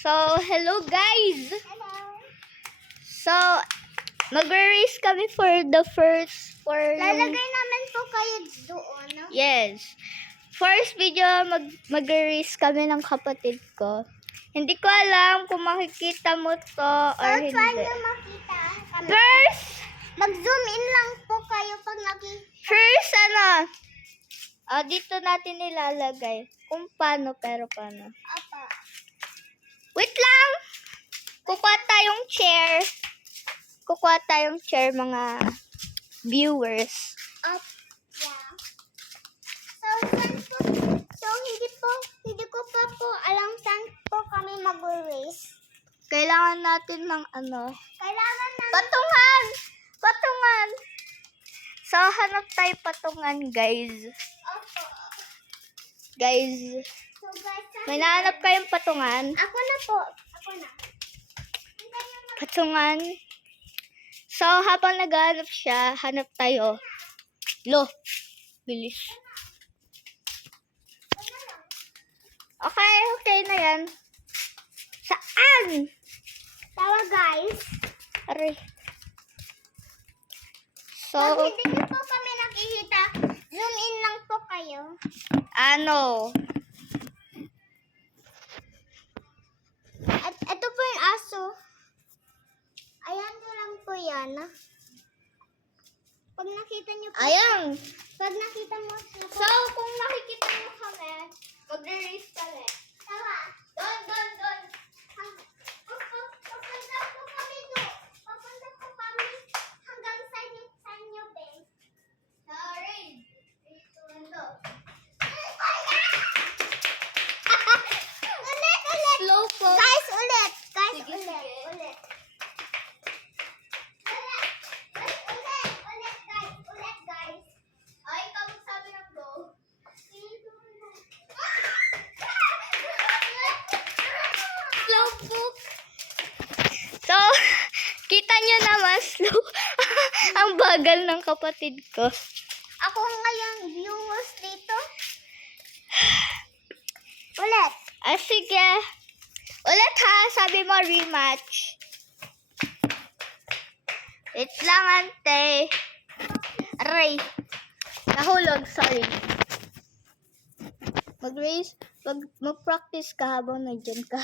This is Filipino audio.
So, hello guys! Hello. So, mag-race kami for the first, Lalagay namin po kayo doon. No? Yes. First video, mag-race kami ng kapatid ko. Hindi ko alam kung makikita mo to or So, try hindi. nyo makita. First, Mag-zoom in lang po kayo pag nakita. first dito natin nilalagay. Kung paano, pero paano. Apa. Wait lang! Kukuha tayong chair, mga viewers. Up. Yeah. So, saan po? So, hindi ko pa po alam saan po kami mag-race. Kailangan natin ng Kailangan namin. patungan! Patungan! So, hanap tayo patungan, guys. Opo. Guys, So, guys, may nahanap kayong patungan? Ako na po. Ako na. Hintayin nyo mag- Patungan. So, habang naghahanap siya, hanap tayo. Bilis. Okay na yan. Saan? Tawa, guys. Aray. So, Pag hindi nyo po kami nakikita, zoom in lang po kayo. At ito po yung aso. Ayan ko lang po yan. Pag nakita nyo po. Ayan. Pag nakita mo siya po. So, kung makikita mo kami, mag-race kami. Tawa. Doon. Papunta po kami doon. Papunta po kami hanggang sa inyo, Ben. Sorry. Dito. Ulit. Slow po. Guys, ulit. Sige. Ulit. Ulit, guys. Ay, ikaw sabi ng go. Slow po. So, kita nyo naman, slow. Ang bagal ng kapatid ko. Ako ngayon viewers dito. Ulit. Sige. Ulit ha, sabi mo rematch. Wait lang, ante. Aray. Nahulog, sorry. Mag-race, mag-practice ka habang nandiyan ka.